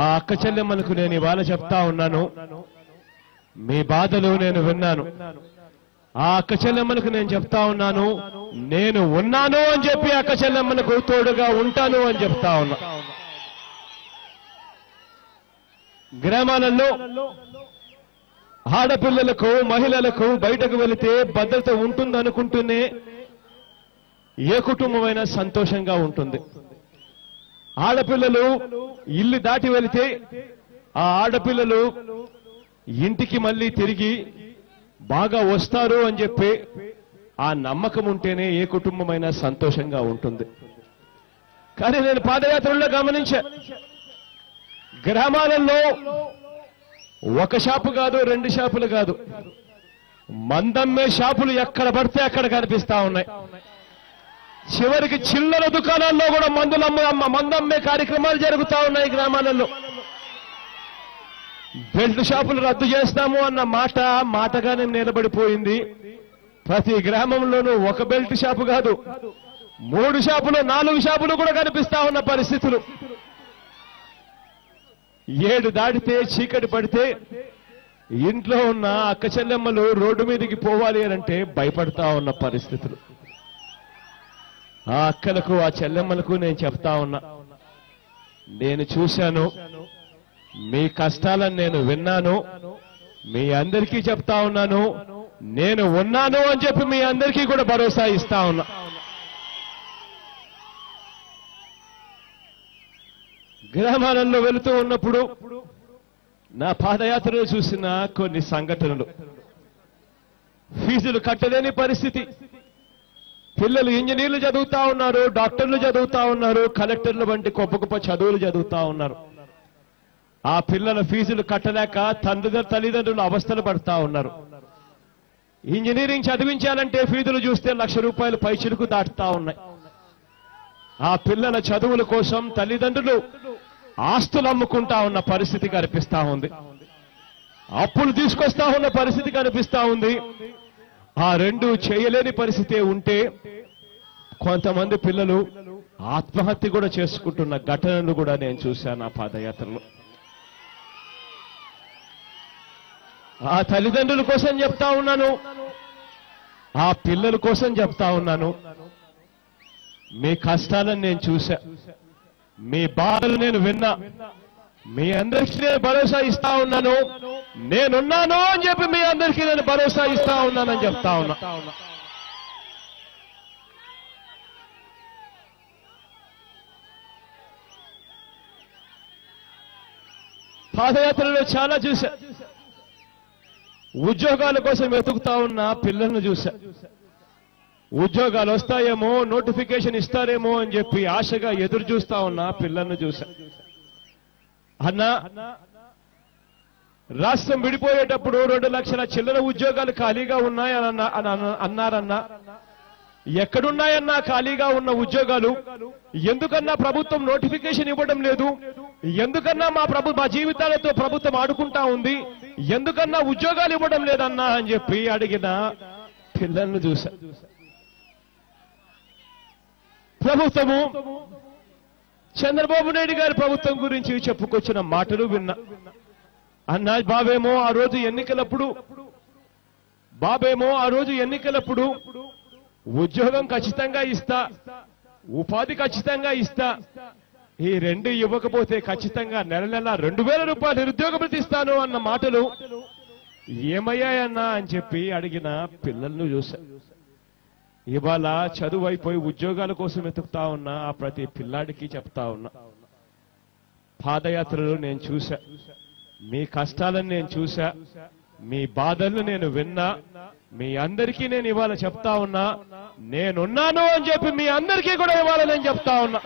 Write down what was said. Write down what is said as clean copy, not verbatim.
ఆ అక్క చెల్లెమ్మలకు నేను ఇవాళ చెప్తా ఉన్నాను, మీ బాధలు నేను విన్నాను. ఆ అక్క చెల్లెమ్మలకు నేను చెప్తా ఉన్నాను, నేను ఉన్నాను అని చెప్పి అక్క చెల్లెమ్మలకు తోడుగా ఉంటాను అని చెప్తా ఉన్నా. గ్రామాలలో ఆడపిల్లలకు మహిళలకు బయటకు వెళితే భద్రత ఉంటుందనుకుంటూనే ఏ కుటుంబమైనా సంతోషంగా ఉంటుంది. ఆడపిల్లలు ఇల్లు దాటి వెళితే ఆ ఆడపిల్లలు ఇంటికి మళ్ళీ తిరిగి బాగా వస్తారు అని చెప్పి ఆ నమ్మకం ఉంటేనే ఏ కుటుంబమైనా సంతోషంగా ఉంటుంది. కానీ నేను పాదయాత్రలో గమనించా, గ్రామాలలో ఒక షాపు కాదు, 2 షాపులు కాదు, మందమ్మే షాపులు ఎక్కడ పడితే అక్కడ కనిపిస్తా ఉన్నాయి. చివరికి చిల్లర దుకాణాల్లో కూడా మందమ్మే కార్యక్రమాలు జరుగుతా ఉన్నాయి గ్రామాలలో. బెల్ట్ షాపులు రద్దు చేస్తాము అన్న మాటగానే నిలబడిపోయింది. ప్రతి గ్రామంలోనూ ఒక బెల్ట్ షాపు కాదు, 3 షాపులు 4 షాపులు కూడా కనిపిస్తా ఉన్న పరిస్థితులు. 7 దాటితే చీకటి పడితే ఇంట్లో ఉన్న అక్క చెల్లెమ్మలు రోడ్డు మీదకి పోవాలి అంటే భయపడతా ఉన్న పరిస్థితులు. ఆ అక్కలకు ఆ చెల్లెమ్మలకు నేను చెప్తా ఉన్నా, నేను చూశాను, మీ కష్టాలను నేను విన్నాను, మీ అందరికీ చెప్తా ఉన్నాను, నేను ఉన్నాను అని చెప్పి మీ అందరికీ కూడా భరోసా ఇస్తా ఉన్నా. గ్రామాలలో వెళుతూ ఉన్నప్పుడు నా పాదయాత్రలో చూసిన కొన్ని సంఘటనలు, ఫీజులు కట్టలేని పరిస్థితి. పిల్లలు ఇంజనీర్లు చదువుతా ఉన్నారు, డాక్టర్లు చదువుతా ఉన్నారు, కలెక్టర్లు వంటి గొప్ప గొప్ప చదువులు చదువుతా ఉన్నారు. ఆ పిల్లల ఫీజులు కట్టలేక తల్లిదండ్రులు అవస్థలు పడతా ఉన్నారు. ఇంజనీరింగ్ చదివించాలంటే ఫీజులు చూస్తే ₹1,00,000 పైచిలుకు దాటుతా ఉన్నాయి. ఆ పిల్లల చదువుల కోసం తల్లిదండ్రులు ఆస్తులు అమ్ముకుంటా ఉన్న పరిస్థితి కనిపిస్తా ఉంది. అప్పులు తీసుకొస్తా ఉన్న పరిస్థితి కనిపిస్తా ఉంది. ఆ 2 చేయలేని పరిస్థితి ఉంటే కొంతమంది పిల్లలు ఆత్మహత్య కూడా చేసుకుంటున్న ఘటనలు కూడా నేను చూశాను ఆ పాదయాత్రలో. ఆ తల్లిదండ్రుల కోసం చెప్తా ఉన్నాను, ఆ పిల్లల కోసం చెప్తా ఉన్నాను. మీ కష్టాలను నేను చూశా, మీ బాధలు నేను విన్నా, మీ అందరికీ నేను భరోసా ఇస్తా ఉన్నాను, నేనున్నాను అని చెప్పి మీ అందరికీ నేను భరోసా ఇస్తా ఉన్నానని చెప్తా ఉన్నా. పాదయాత్రలో చాలా చూశా. ఉద్యోగాల కోసం వెతుకుతా ఉన్న పిల్లలను చూశా. ఉద్యోగాలు వస్తాయేమో, నోటిఫికేషన్ ఇస్తారేమో అని చెప్పి ఆశగా ఎదురు చూస్తా ఉన్న పిల్లలను చూశా. అన్నా, రాష్ట్రం విడిపోయేటప్పుడు 2 లక్షల చిల్లర ఉద్యోగాలు ఖాళీగా ఉన్నాయని అన్నారన్నా. ఎక్కడున్నాయన్నా ఖాళీగా ఉన్న ఉద్యోగాలు? ఎందుకన్నా ప్రభుత్వం నోటిఫికేషన్ ఇవ్వడం లేదు? ఎందుకన్నా మా జీవితాలతో ప్రభుత్వం ఆడుకుంటా ఉంది? ఎందుకన్నా ఉద్యోగాలు ఇవ్వడం లేదన్నా అని చెప్పి అడిగిన పిల్లలను చూశా. ప్రభుత్వము, చంద్రబాబు నాయుడు గారి ప్రభుత్వం గురించి చెప్పుకొచ్చిన మాటలు విన్నా. అన్నా, బాబేమో ఆ రోజు ఎన్నికలప్పుడు ఉద్యోగం ఖచ్చితంగా ఇస్తా, ఉపాధి ఖచ్చితంగా ఇస్తా, ఈ 2 ఇవ్వకపోతే ఖచ్చితంగా నెల 2,000 రూపాయలు నిరుద్యోగ భృతి ఇస్తాను అన్న మాటలు ఏమయ్యాయన్నా అని చెప్పి అడిగిన పిల్లలను చూశా. ఇవాళ చదువు అయిపోయి ఉద్యోగాల కోసం వెతుకుతా ఉన్నా ఆ ప్రతి పిల్లాడికి చెప్తా ఉన్నా, పాదయాత్రలో నేను చూశా, మీ కష్టాలను నేను చూశా, మీ బాధలను నేను విన్నా, మీ అందరికీ నేను ఇవాళ చెప్తా ఉన్నా, నేనున్నాను అని చెప్పి మీ అందరికీ కూడా ఇవాళ నేను చెప్తా ఉన్నా.